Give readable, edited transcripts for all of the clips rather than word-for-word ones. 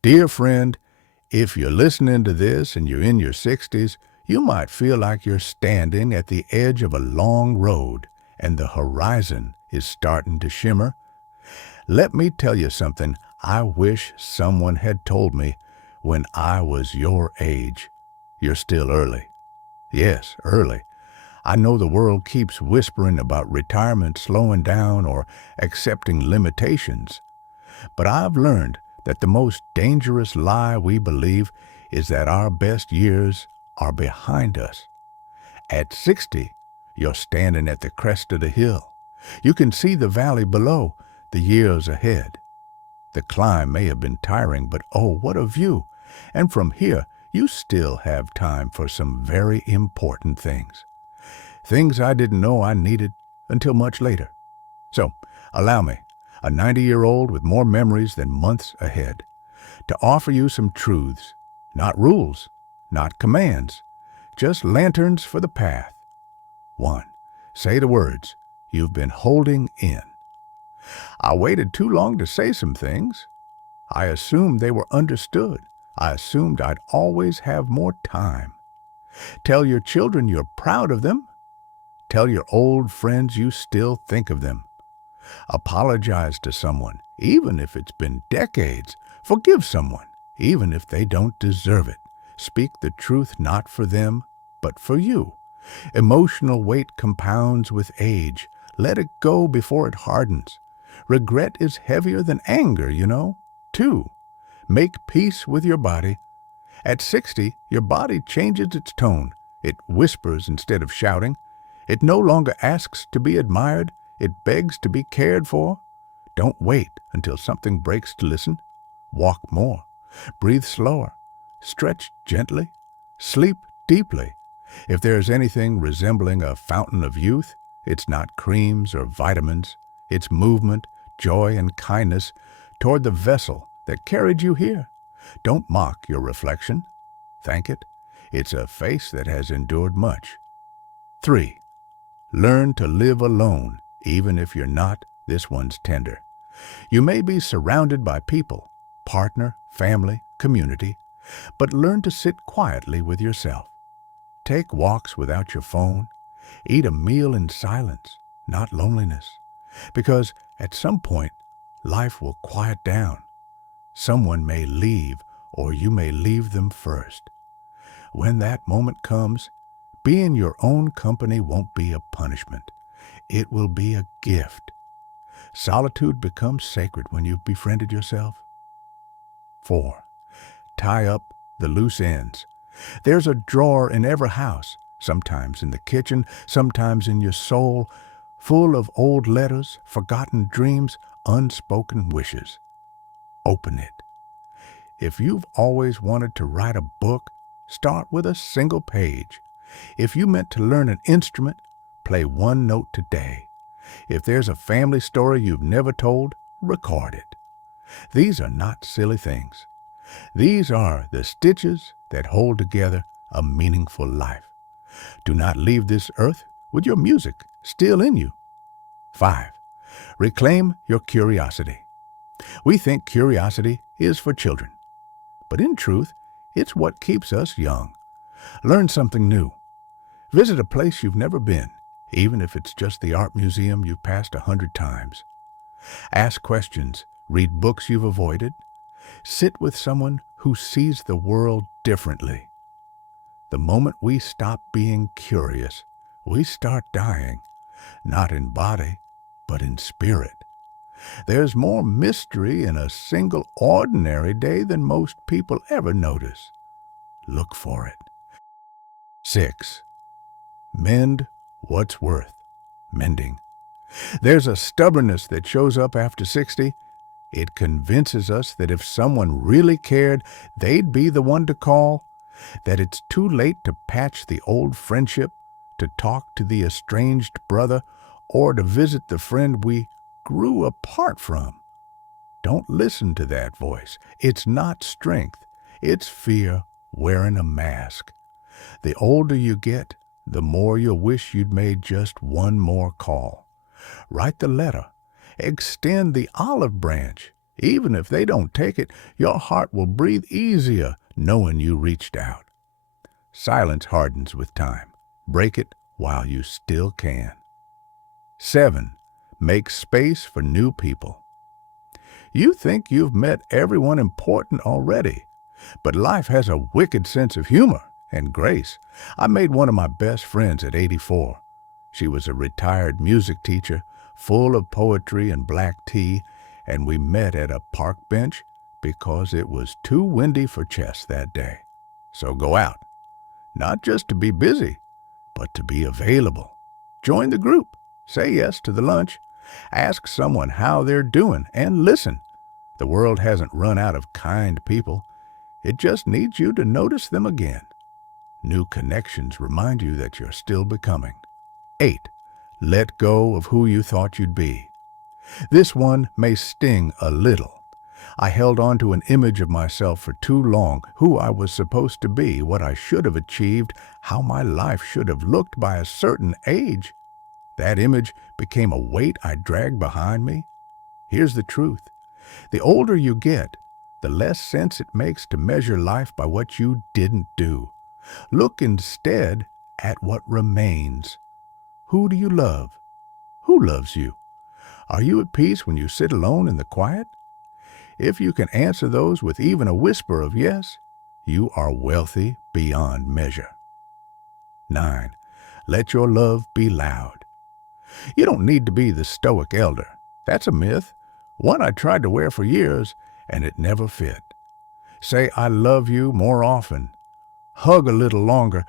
Dear friend, if you're listening to this and you're in your 60s, you might feel like you're standing at the edge of a long road and the horizon is starting to shimmer. Let me tell you something I wish someone had told me when I was your age. You're still early. Yes, early. I know the world keeps whispering about retirement slowing down or accepting limitations, but I've learned that the most dangerous lie we believe is that our best years are behind us. At 60, you're standing at the crest of the hill. You can see the valley below, the years ahead. The climb may have been tiring, but oh, what a view! And from here, you still have time for some very important things. Things I didn't know I needed until much later. So, allow me, a 90-year-old with more memories than months ahead, to offer you some truths, not rules, not commands, just lanterns for the path. 1. Say the words you've been holding in. I waited too long to say some things. I assumed they were understood. I assumed I'd always have more time. Tell your children you're proud of them. Tell your old friends you still think of them. Apologize to someone, even if it's been decades. Forgive someone, even if they don't deserve it. Speak the truth not for them, but for you. Emotional weight compounds with age. Let it go before it hardens. Regret is heavier than anger, you know. 2. Make peace with your body. At 60, your body changes its tone. It whispers instead of shouting. It no longer asks to be admired. It begs to be cared for. Don't wait until something breaks to listen. Walk more. Breathe slower. Stretch gently. Sleep deeply. If there's anything resembling a fountain of youth, it's not creams or vitamins. It's movement, joy, and kindness toward the vessel that carried you here. Don't mock your reflection. Thank it. It's a face that has endured much. 3. Learn to live alone, even if you're not. This one's tender. You may be surrounded by people, partner, family, community, but learn to sit quietly with yourself. Take walks without your phone. Eat a meal in silence, not loneliness. Because at some point, life will quiet down. Someone may leave, or you may leave them first. When that moment comes, be in your own company won't be a punishment. It will be a gift. Solitude becomes sacred when you've befriended yourself. 4. Tie up the loose ends. There's a drawer in every house, sometimes in the kitchen, sometimes in your soul, full of old letters, forgotten dreams, unspoken wishes. Open it. If you've always wanted to write a book, start with a single page. If you meant to learn an instrument, play one note today. If there's a family story you've never told, record it. These are not silly things. These are the stitches that hold together a meaningful life. Do not leave this earth with your music still in you. 5. Reclaim your curiosity. We think curiosity is for children, but in truth, it's what keeps us young. Learn something new. Visit a place you've never been, even if it's just the art museum you've passed 100 times. Ask questions. Read books you've avoided. Sit with someone who sees the world differently. The moment we stop being curious, we start dying, not in body, but in spirit. There's more mystery in a single ordinary day than most people ever notice. Look for it. 6. Mend what's worth mending. There's a stubbornness that shows up after 60. It convinces us that if someone really cared, they'd be the one to call, that it's too late to patch the old friendship, to talk to the estranged brother, or to visit the friend we grew apart from. Don't listen to that voice. It's not strength. It's fear wearing a mask. The older you get, the more you'll wish you'd made just one more call. Write the letter. Extend the olive branch. Even if they don't take it, your heart will breathe easier knowing you reached out. Silence hardens with time. Break it while you still can. 7. Make space for new people. You think you've met everyone important already, but life has a wicked sense of humor and grace. I made one of my best friends at 84. She was a retired music teacher, full of poetry and black tea, and we met at a park bench because it was too windy for chess that day. So go out, not just to be busy, but to be available. Join the group, say yes to the lunch, ask someone how they're doing, and listen. The world hasn't run out of kind people. It just needs you to notice them again. New connections remind you that you're still becoming. 8. Let go of who you thought you'd be. This one may sting a little. I held on to an image of myself for too long, who I was supposed to be, what I should have achieved, how my life should have looked by a certain age. That image became a weight I dragged behind me. Here's the truth. The older you get, the less sense it makes to measure life by what you didn't do. Look instead at what remains. Who do you love? Who loves you? Are you at peace when you sit alone in the quiet? If you can answer those with even a whisper of yes, you are wealthy beyond measure. 9. Let your love be loud. You don't need to be the stoic elder. That's a myth, one I tried to wear for years, and it never fit. Say I love you more often. Hug a little longer.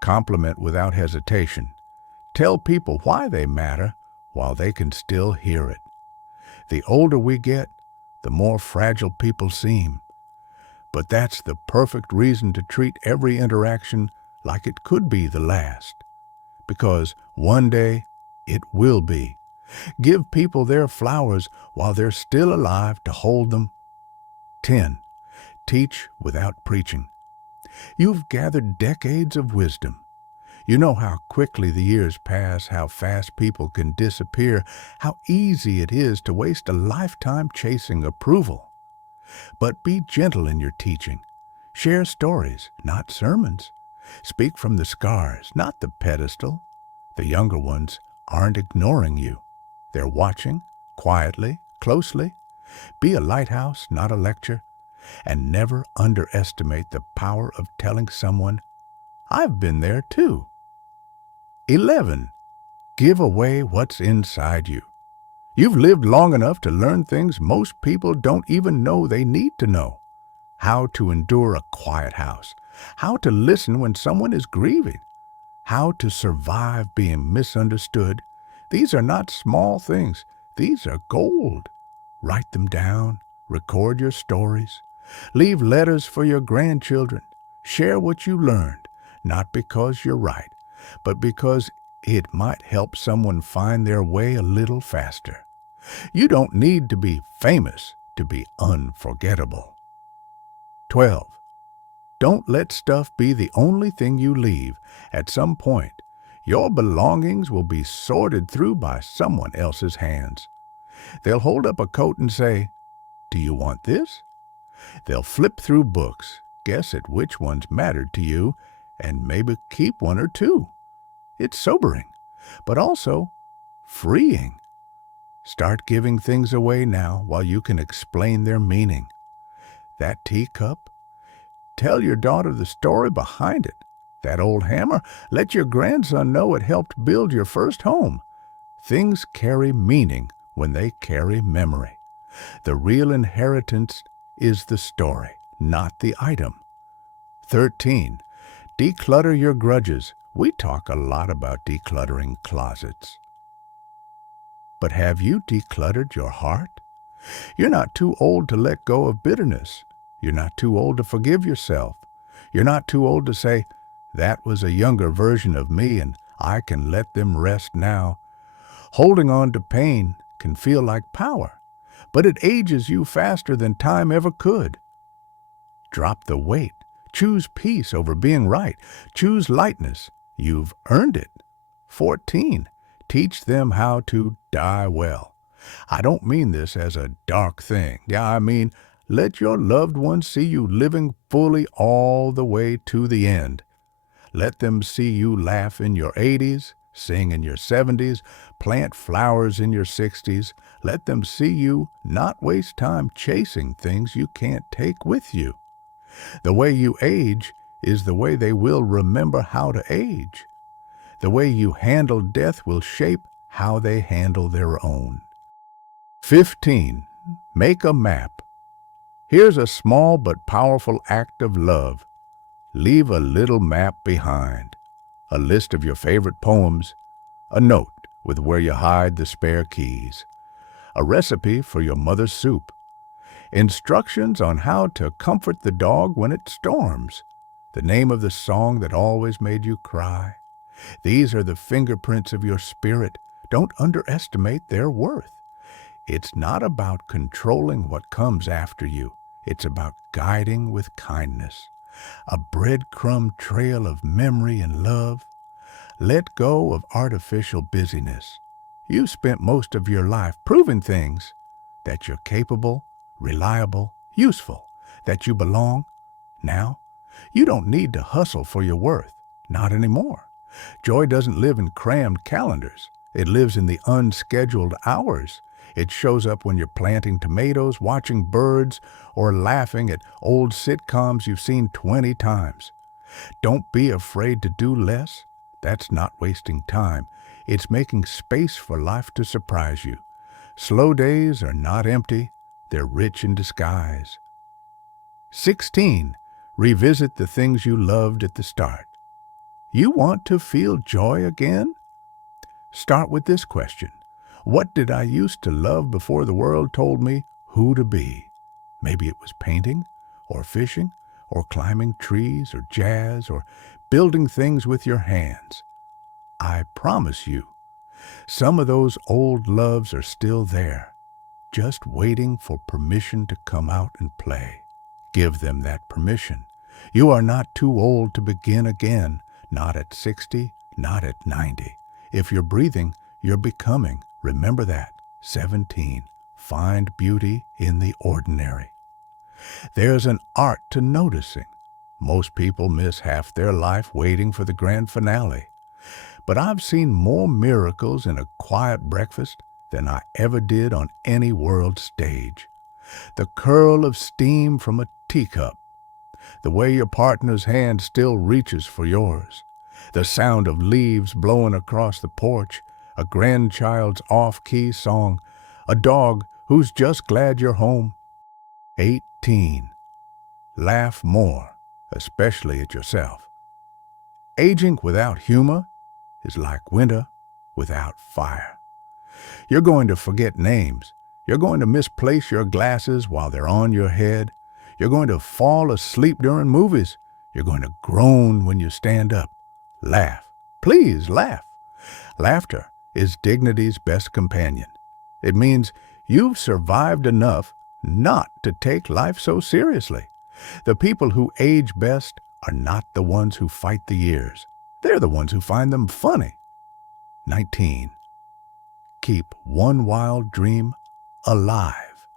Compliment without hesitation. Tell people why they matter while they can still hear it. The older we get, the more fragile people seem. But that's the perfect reason to treat every interaction like it could be the last. Because one day it will be. Give people their flowers while they're still alive to hold them. 10. Teach without preaching. You've gathered decades of wisdom. You know how quickly the years pass, how fast people can disappear, how easy it is to waste a lifetime chasing approval. But be gentle in your teaching. Share stories, not sermons. Speak from the scars, not the pedestal. The younger ones aren't ignoring you. They're watching, quietly, closely. Be a lighthouse, not a lecture. And never underestimate the power of telling someone, I've been there too. 11. Give away what's inside you. You've lived long enough to learn things most people don't even know they need to know. How to endure a quiet house. How to listen when someone is grieving. How to survive being misunderstood. These are not small things. These are gold. Write them down. Record your stories. Leave letters for your grandchildren. Share what you learned, not because you're right, but because it might help someone find their way a little faster. You don't need to be famous to be unforgettable. 12. Don't let stuff be the only thing you leave. At some point, your belongings will be sorted through by someone else's hands. They'll hold up a coat and say, do you want this? They'll flip through books, guess at which ones mattered to you, and maybe keep one or two. It's sobering, but also freeing. Start giving things away now while you can explain their meaning. That teacup? Tell your daughter the story behind it. That old hammer? Let your grandson know it helped build your first home. Things carry meaning when they carry memory. The real inheritance is the story, not the item. 13. Declutter your grudges. We talk a lot about decluttering closets. But have you decluttered your heart? You're not too old to let go of bitterness. You're not too old to forgive yourself. You're not too old to say, that was a younger version of me and I can let them rest now. Holding on to pain can feel like power, but it ages you faster than time ever could. Drop the weight. Choose peace over being right. Choose lightness. You've earned it. 14. Teach them how to die well. I don't mean this as a dark thing. Yeah, I mean, let your loved ones see you living fully all the way to the end. Let them see you laugh in your 80s, sing in your 70s, plant flowers in your 60s. Let them see you not waste time chasing things you can't take with you. The way you age is the way they will remember how to age. The way you handle death will shape how they handle their own. 15. Make a map. Here's a small but powerful act of love. Leave a little map behind. A list of your favorite poems. A note with where you hide the spare keys. A recipe for your mother's soup. Instructions on how to comfort the dog when it storms. The name of the song that always made you cry. These are the fingerprints of your spirit. Don't underestimate their worth. It's not about controlling what comes after you. It's about guiding with kindness. A breadcrumb trail of memory and love. Let go of artificial busyness. You spent most of your life proving things, that you're capable, reliable, useful, that you belong. Now, you don't need to hustle for your worth. Not anymore. Joy doesn't live in crammed calendars. It lives in the unscheduled hours. It shows up when you're planting tomatoes, watching birds, or laughing at old sitcoms you've seen 20 times. Don't be afraid to do less. That's not wasting time. It's making space for life to surprise you. Slow days are not empty. They're rich in disguise. 16. Revisit the things you loved at the start. You want to feel joy again? Start with this question. What did I used to love before the world told me who to be? Maybe it was painting, or fishing, or climbing trees, or jazz, or building things with your hands. I promise you, some of those old loves are still there, just waiting for permission to come out and play. Give them that permission. You are not too old to begin again, not at 60, not at 90. If you're breathing, you're becoming. Remember that. 17. Find beauty in the ordinary. There's an art to noticing. Most people miss half their life waiting for the grand finale. But I've seen more miracles in a quiet breakfast than I ever did on any world stage. The curl of steam from a teacup. The way your partner's hand still reaches for yours. The sound of leaves blowing across the porch. A grandchild's off-key song. A dog who's just glad you're home. 18. Laugh more, especially at yourself. Aging without humor is like winter without fire. You're going to forget names. You're going to misplace your glasses while they're on your head. You're going to fall asleep during movies. You're going to groan when you stand up. Laugh. Please laugh. Laughter is dignity's best companion. It means you've survived enough not to take life so seriously. The people who age best are not the ones who fight the years. They're the ones who find them funny. 19. Keep one wild dream alive.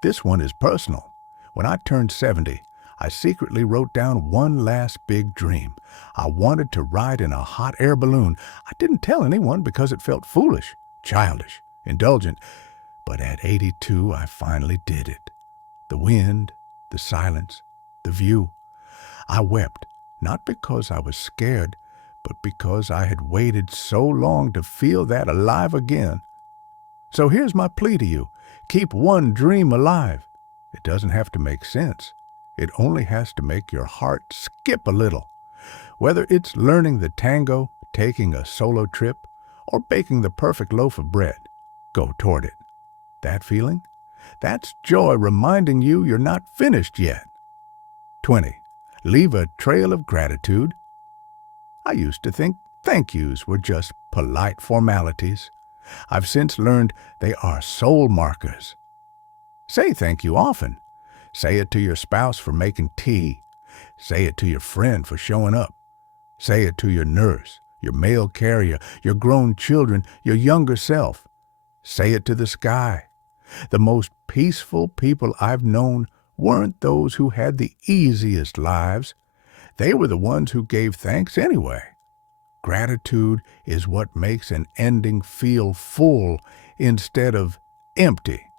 This one is personal. When I turned 70, I secretly wrote down one last big dream. I wanted to ride in a hot air balloon. I didn't tell anyone because it felt foolish, childish, indulgent. But at 82, I finally did it. The wind, the silence, the view. I wept, not because I was scared, but because I had waited so long to feel that alive again. So here's my plea to you. Keep one dream alive. It doesn't have to make sense. It only has to make your heart skip a little. Whether it's learning the tango, taking a solo trip, or baking the perfect loaf of bread, go toward it. That feeling? That's joy reminding you you're not finished yet. 20. Leave a trail of gratitude. I used to think thank yous were just polite formalities. I've since learned they are soul markers. Say thank you often. Say it to your spouse for making tea. Say it to your friend for showing up. Say it to your nurse, your mail carrier, your grown children, your younger self. Say it to the sky. The most peaceful people I've known weren't those who had the easiest lives. They were the ones who gave thanks anyway. Gratitude is what makes an ending feel full instead of empty.